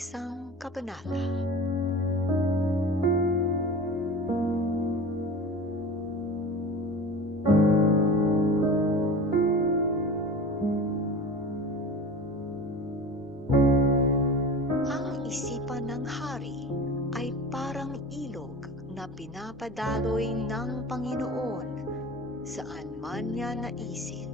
isang kabanata. Ang isipan ng hari ay parang ilog na pinapadaloy ng Panginoon saan man niya naisin.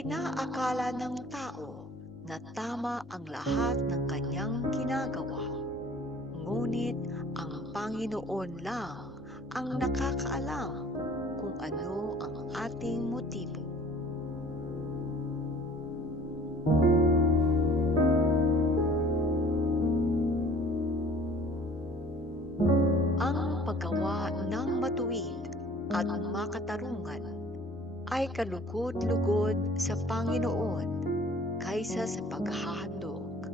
Inaakala ng tao na tama ang lahat ng kanyang ginagawa, ngunit ang Panginoon lang ang nakakaalam kung ano ang ating motibo. Ang paggawa ng matuwid at makatarungan ay kalugod-lugod sa Panginoon kaysa sa paghahandog.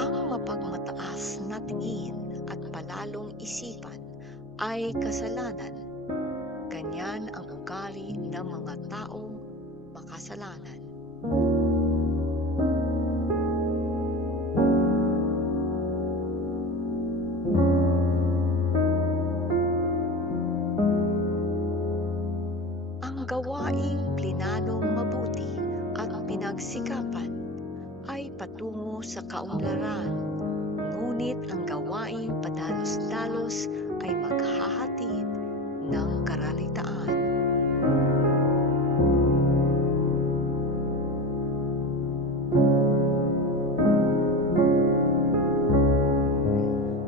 Ang mapagmataas na tingin at palalong isipan ay kasalanan. Ganyan ang ugali ng mga taong makasalanan. Ang gawaing plinanong mabuti at pinagsikapan ay patungo sa kaunlaran, ngunit ang gawaing padalos-dalos ay maghahatid ng karalitaan.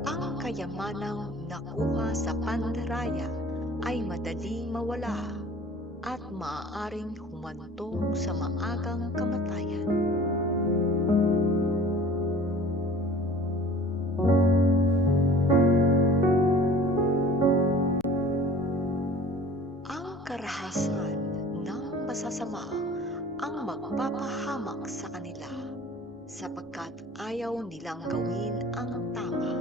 Ang kayamanang nakuha sa pandaraya ay madaling mawala at maaaring humantong sa maagang kamatayan. Ang karahasan ng masasama ang magpapahamak sa kanila sapagkat ayaw nilang gawin ang tama.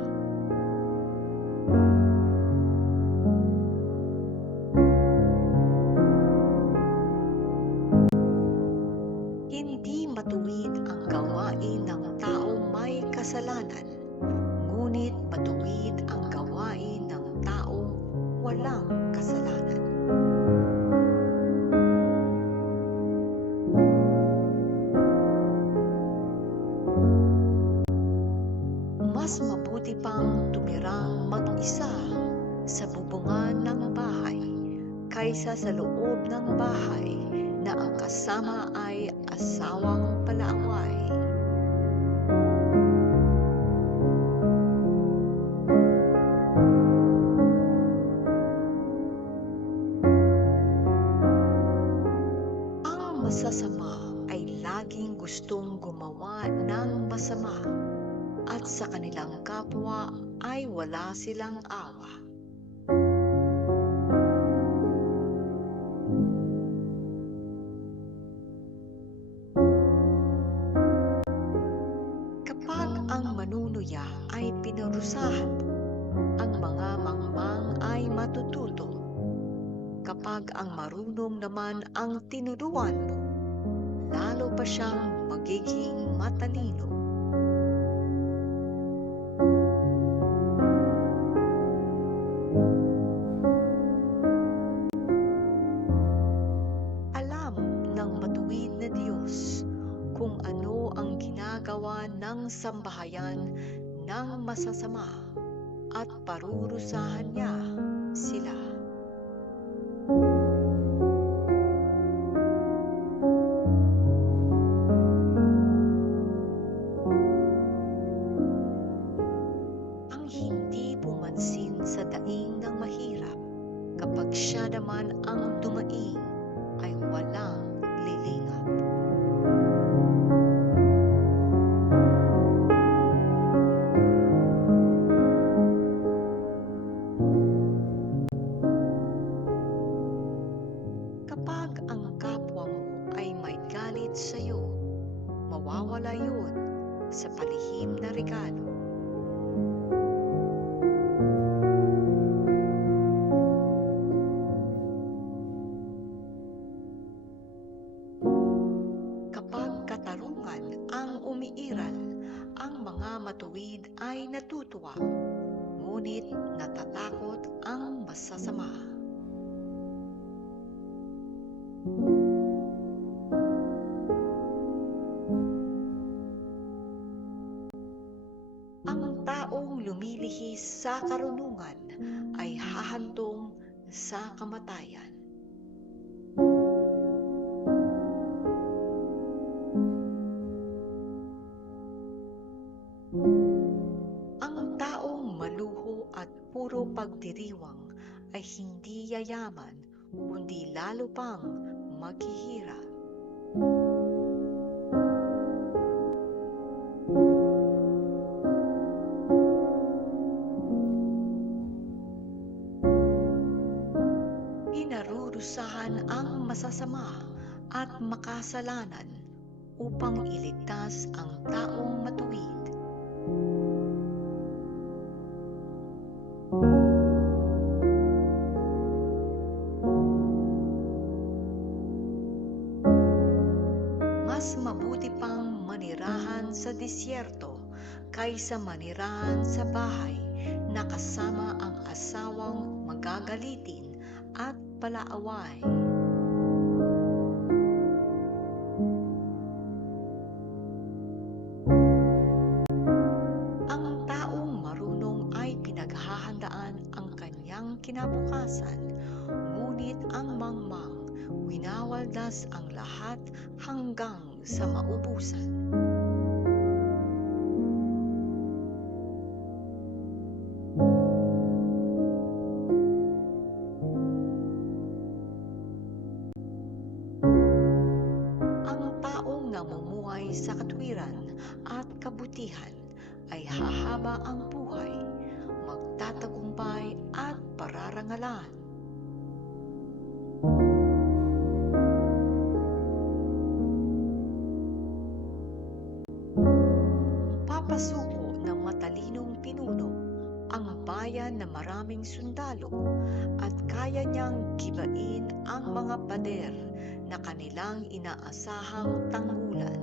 Hindi matuwid ang gawain ng taong may kasalanan, ngunit matuwid ang gawain ng taong walang kasalanan. Mas mabuti pang tumirang mag-isa sa bubungan ng bahay kaysa sa loob ng bahay na ang kasama ay asawang palaaway. Ang masasama ay laging gustong gumawa ng masama at sa kanilang kapwa ay wala silang awa. Kapag ang manunuya ay pinarusahan mo, ang mga mangmang ay matututo. Kapag ang marunong naman ang tinuruan mo, lalo pa siyang magiging matalino. Alam ng matuwid na Diyos kung ano ang ginagawa ng sambahayan ng masasama at parurusahan niya sila. Ang hindi pumansin sa daing ng mahirap kapag siya naman ang dumaing ay walang lilingap. Kapag ang kapwa mo ay may galit sa iyo, lihim na regalo. Kapag katarungan ang umiiral, ang mga matuwid ay natutuwa, ngunit natatakot ang masasama. Ang taong lumilihis sa karunungan ay hahantong sa kamatayan. Ang taong maluho at puro pagdiriwang ay hindi yayaman, kundi lalo pang maghihirap. Pinarurusahan ang masasama at makasalanan upang iligtas ang taong matuwid. Mas mabuti pang manirahan sa disyerto kaysa manirahan sa bahay na kasama ang asawang magagalitin at palaaway. Ang taong marunong ay pinaghahandaan ang kanyang kinabukasan, ngunit ang mangmang winawaldas ang lahat hanggang sa maubusan. Ang taong namumuhay sa katwiran at kabutihan ay hahaba ang buhay, magtatagumpay at pararangalan. Papasuko ng matalinong pinuno ang bayan na maraming sundalo at kaya niyang gibain ang mga pader na kanilang inaasahang tanggulan.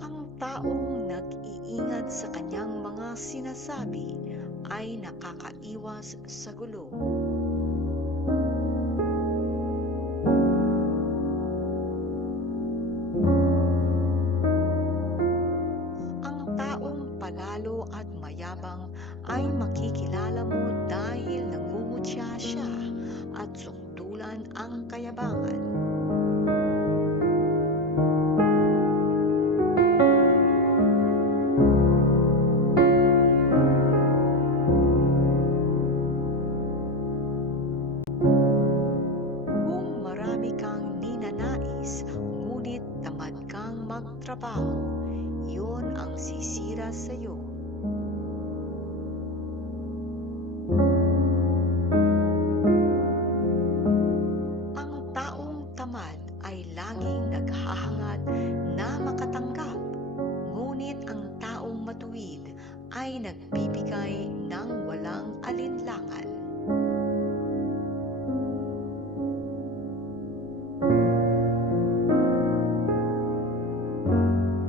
Ang taong nag-iingat sa kanyang mga sinasabi ay nakakaiwas sa gulo. Ang taong palalo at mayabang ay makikilala mo dahil nangungutya siya at sukdulan ang kayabangan. Kung marami kang ninanais, ngunit tamad kang magtrabaho, yun ang sisira sa'yo. Ang taong tamad ay laging naghahangad na makatanggap, ngunit ang taong matuwid ay nagbibigay ng walang alinlangan.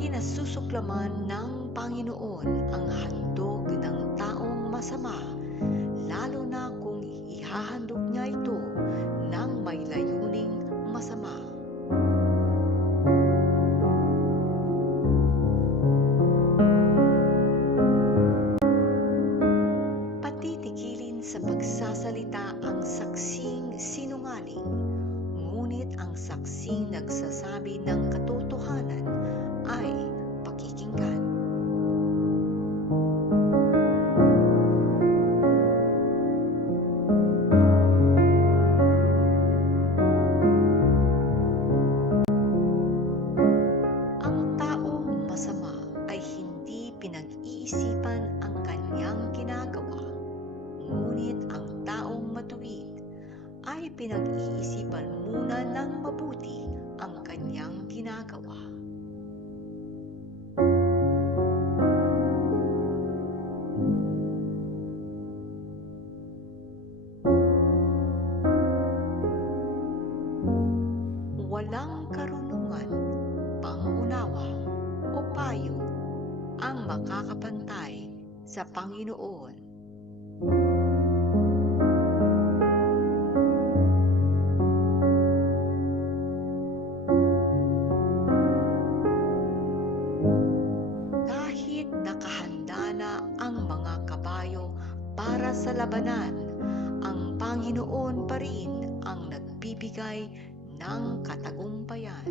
Kinasusuklaman ng Panginoon ang handog ng taong masama, lalo na kung ihahandog niya ito ng may layuning masama. Patitikilin sa pagsasalita ang saksing sinungaling, ngunit ang saksing nagsasabi ng katotohanan ay pakikinggan. Ang taong masama ay hindi pinag-iisipan ang kanyang ginagawa, ngunit ang pinag-iisipan muna ng mabuti ang kanyang ginagawa. Walang karunungan, pangunawa, o payo ang makakapantay sa Panginoon. Kahit nakahanda na ang mga kabayo para sa labanan, ang Panginoon pa rin ang nagbibigay ng katagumpayan.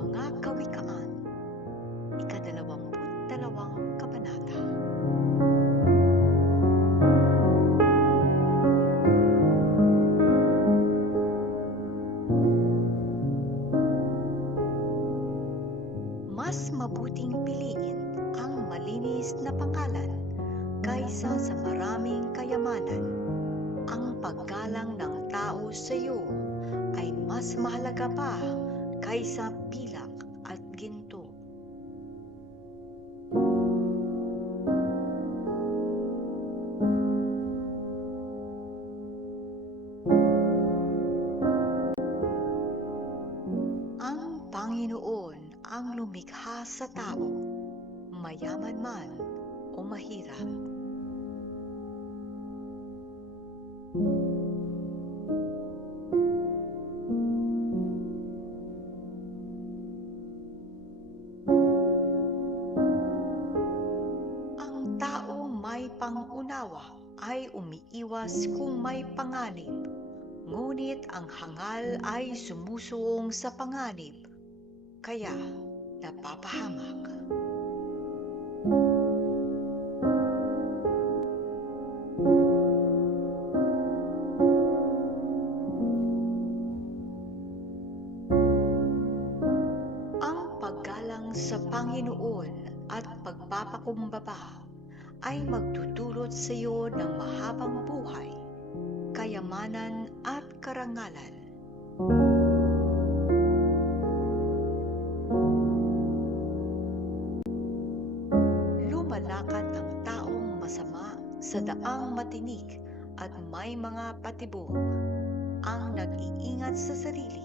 Mga Kawikaan, ika-22 kabanata. Mas mabuting piliin ang malinis na pangalan kaysa sa maraming kayamanan. Ang paggalang ng tao sa iyo ay mas mahalaga pa kaysa pilak at ginto. Ang Panginoon ang lumikha sa tao, mayaman man o mahirap. Ang tao may pangunawa ay umiiwas kung may panganib, ngunit ang hangal ay sumusuong sa panganib, kaya napapahamak. Ang paggalang sa Panginoon at pagpapakumbaba ay magdudulot sa iyo ng mahabang buhay, kayamanan at karangalan. Lumalakad ang taong masama sa daang matinik at may mga patibong. Ang nag-iingat sa sarili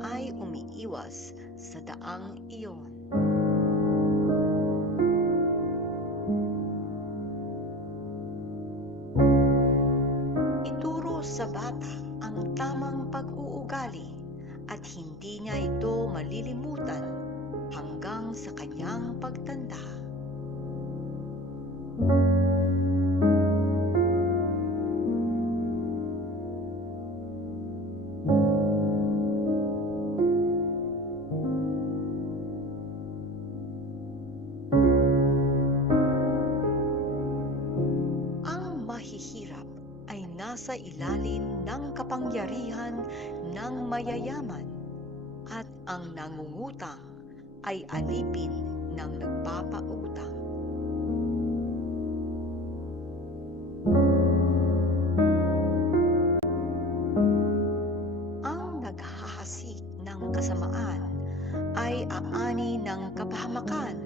ay umiiwas sa daang iyon. Ituro sa bata ang tamang pag-uugali at hindi niya ito malilimutan hanggang sa kanyang pagtanda. Ang mahihirap ay nasa ilalim ng kapangyarihan ng mayayaman, at ang nangungutang ay alipin ng nagpapautang. Ang naghahasik ng kasamaan ay aani ng kapahamakan,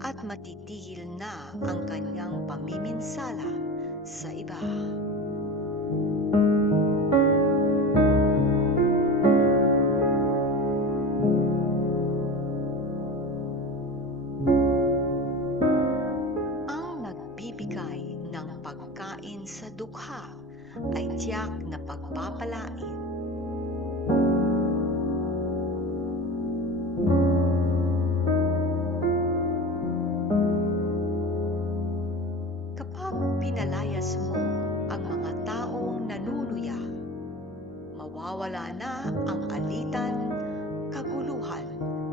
at matitigil na ang kanyang pamiminsala sa iba. Ang nagbibigay ng pagkain sa dukha ay tiyak na pagpapalain. Kapag pinalayas mo ang mga taong nanunuya, mawawala na ang alitan, kaguluhan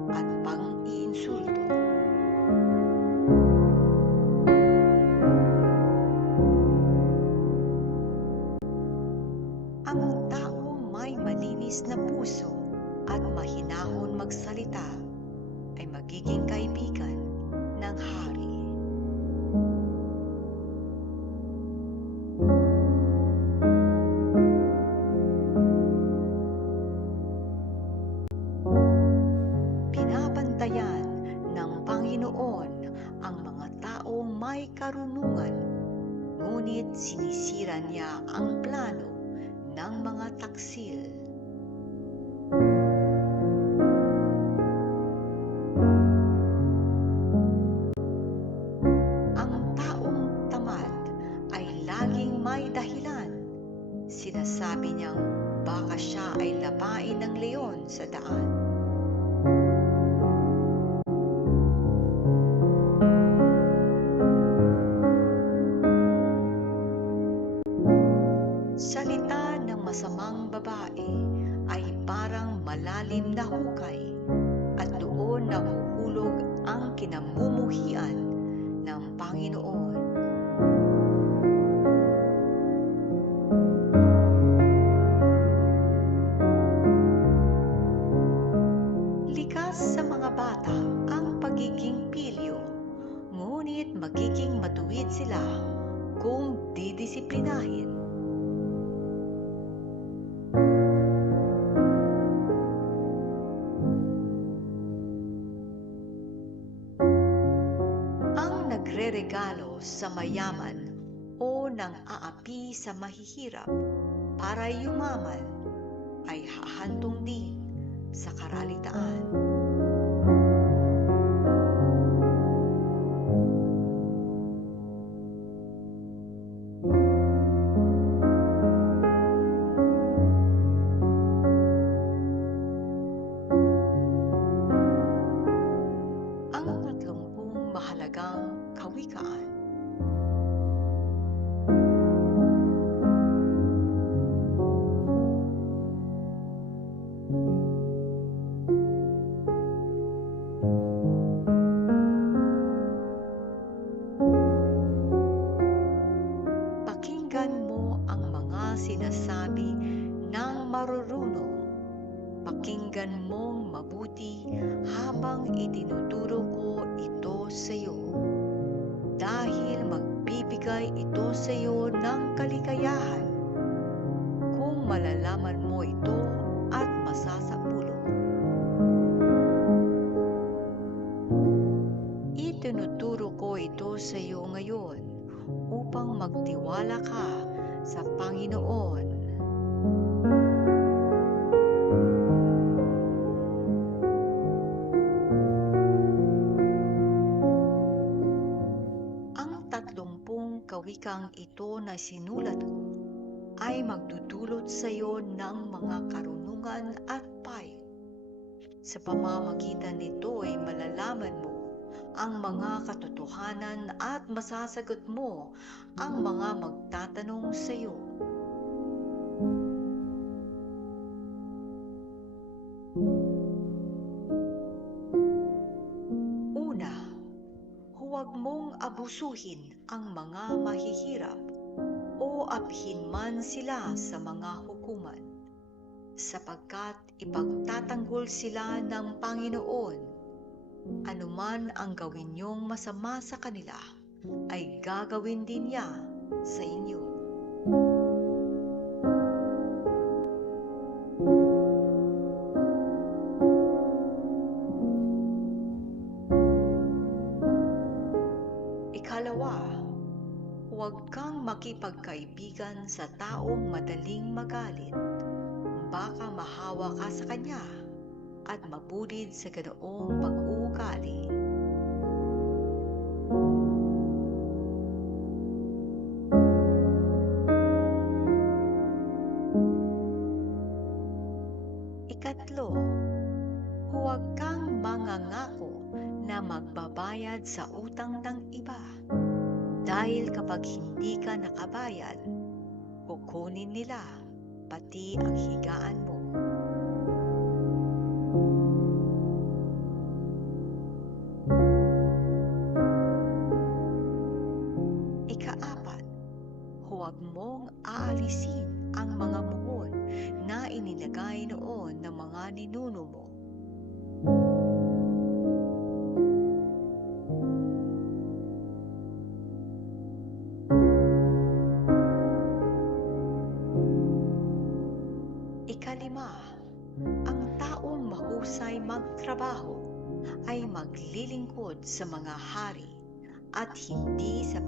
at pang-iinsulto. malinis na puso at mahinahon magsalita ay magiging kaibigan ng hari. Binabantayan ng Panginoon ang mga taong may karunungan, ngunit sinisira niya ang plano ng mga taksil. Ang taong tamad ay laging may dahilan. Sinasabi niyang baka siya ay labain ng leon sa daan. Salita ng masamang babae ay parang malalim na hukay at doon nahuhulog ang kinamumuhian ng Panginoon. Likas sa mga bata ang pagiging pilyo, ngunit magiging matuwid sila kung didisiplinahin. Nagre-regalo sa mayaman o nang aapi sa mahihirap para yumaman ay hahantong din sa karalitaan. Ang 30 mahalagang kawikaan. Pakinggan mo ang mga sinasabi ng marurunong. Pakinggan mong mabuti habang itinuturo ko ito sa iyo, dahil magbibigay ito sa iyo ng kaligayahan kung malalaman mo ito at masasapulong. Itinuturo ko ito sa iyo ngayon upang magtiwala ka sa Panginoon. Ang 30 kawikang ito na sinulat ko ay magdudulot sa iyo ng mga karunungan at payo. Sa pamamagitan nito ay malalaman mo ang mga katotohanan at masasagot mo ang mga magtatanong sa iyo. Una, huwag mong abusuhin ang mga mahihirap o abhin man sila sa mga hukuman, sapagkat ipagtatanggol sila ng Panginoon. Anuman ang gawin niyong masama sa kanila, ay gagawin din niya sa inyo. Ikalawa, huwag kang makipagkaibigan sa taong madaling magalit. Baka mahawa ka sa kanya at mabudid sa ganoong pag-uugali. Ikatlo, huwag kang mangangako na magbabayad sa utang ng iba, dahil kapag hindi ka nakabayad, kukunin nila pati ang higaan mo. Ika-4, huwag mong aalisin ang mga muhon na inilagay noon ng mga ninuno mo. Ikalima, ang taong mahusay magtrabaho ay maglilingkod sa mga hari at hindi sa